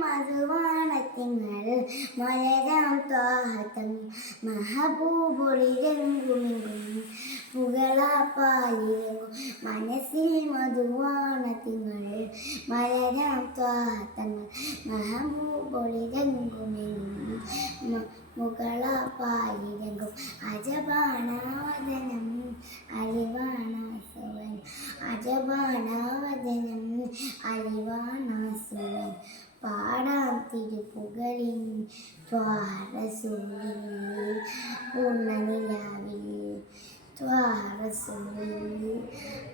മധുവാണത്തിങ്ങൾ മലരാം ത്വാഹത്തം മഹബൂബൊളിരെങ്കുമെങ്കും പുകളാപ്പാലിരങ്ങും മനസ്സിൽ മധുവാണത്തിങ്ങൾ മലരാം ത്വാഹത്തങ്ങൾ മഹബൂബൊളിരെങ്കുമെങ്കും മുകളാപ്പാലിരങ്ങും അജബാണാവദനം അലിവാണാസുവൻ അജബാണാവദനം അലിവാണാസുവൻ പാടാം തിരുപ്പുകളിൻ ത്വാഹറസൂലിൽ പൂർണ്ണനിലാവിൽ ത്വാഹറസൂലിൽ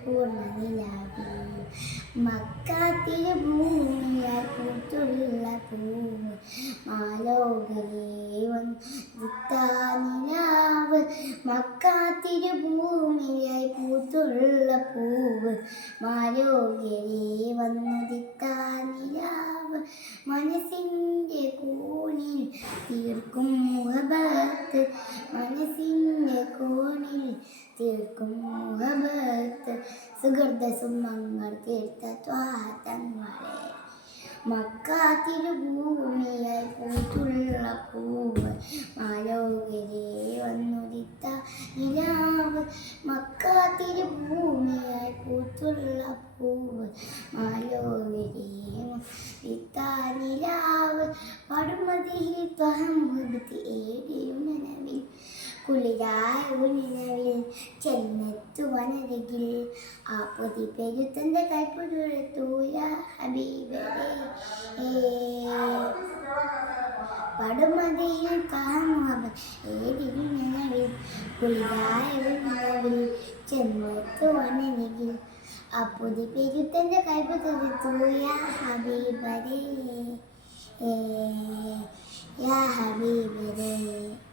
പൂർണ്ണനിലാവിൽ മക്കാ തിരുഭൂമിയാൽ പൂത്തുള്ള പൂവ് മാലോകരേ വന്നിത്താനിലാവ് മക്കാ തിരുഭൂമിയായി പൂത്തുള്ള പൂവ് മാലോകരേ വന്നുദിത്താനിലാവ് മനസ്സിൻ്റെ കോണിൽ തീർക്കും മുഹബത്ത് മനസ്സിൻ്റെ കോണിൽ തീർക്കും മുഹബത്ത് സുഹൃത സുമങ്ങൾ തീർത്ത ത്വാഹത്തങ്ങളെ മക്കാ തിരുഭൂമിയായി പൂത്തുള്ള പൂവ് മാലോകരേ വന്നുദിത്ത നിലാവ് മക്കാ തിരുഭൂമിയായി പൂത്തുള്ള പൂവ് മാലോകരേ വന്നുദിത്ത നിലാവ് പടുമതിയിൽ ത്വഹംബുദ്ധിത്തി ഏടിയുണനവിൽ കുളിരായ ഉണനവിൽ ചെന്നെത്തുവനരികിൽ ആ പൊതി പെരുത്തൻ്റെ കൈപ്പുതുരത്തു യാ ഹബീബരേ പടുമതിയിൽ കാമുഹബ ഏടിയുണനവിൽ കുളിരായ ഉണനവിൽ ചെന്നെത്തുവനരികിൽ ആ പൊതി പെരുത്തൻ്റെ കൈപ്പുതുരത്തു യാ ഹബീബരേ യാ ഹബീബരേ